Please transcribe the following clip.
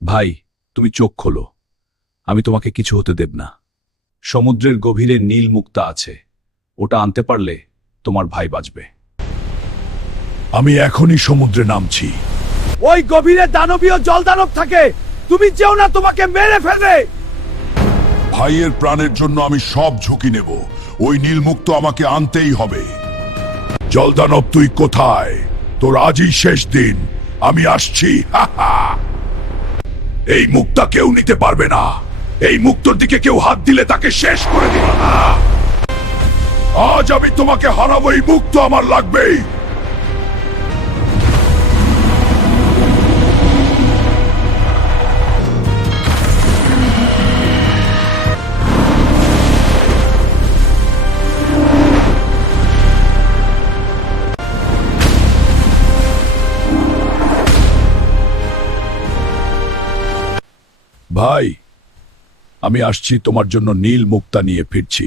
ভাই, তুমি চোখ খোলো। আমি তোমাকে কিছু হতে দেব না। সমুদ্রের গভীরে নীল মুক্তা আছে, ওটা আনতে পারলে তোমার ভাই বাঁচবে। আমি এখনই সমুদ্রে নামছি। ওই গভীরে দানবীয় জলদানব থাকে, তুমি যেও না, তোমাকে মেরে ফেলবে। ভাইয়ের প্রাণের জন্য আমি সব ঝুঁকি নেব। ওই নীলমুক্ত আমাকে আনতেই হবে। জলদানব, তুই কোথায়? তোর আজই শেষ দিন। আমি আসছি। এই মুক্তা কেউ নিতে পারবে না। এই মুক্তর দিকে কেউ হাত দিলে তাকে শেষ করে দিবা না। আজ আমি তোমাকে হারাবো। এই মুক্ত আমার লাগবেই। ভাই, আমি আসছি, তোমার জন্য নীল মুক্তা নিয়ে ফিরছি।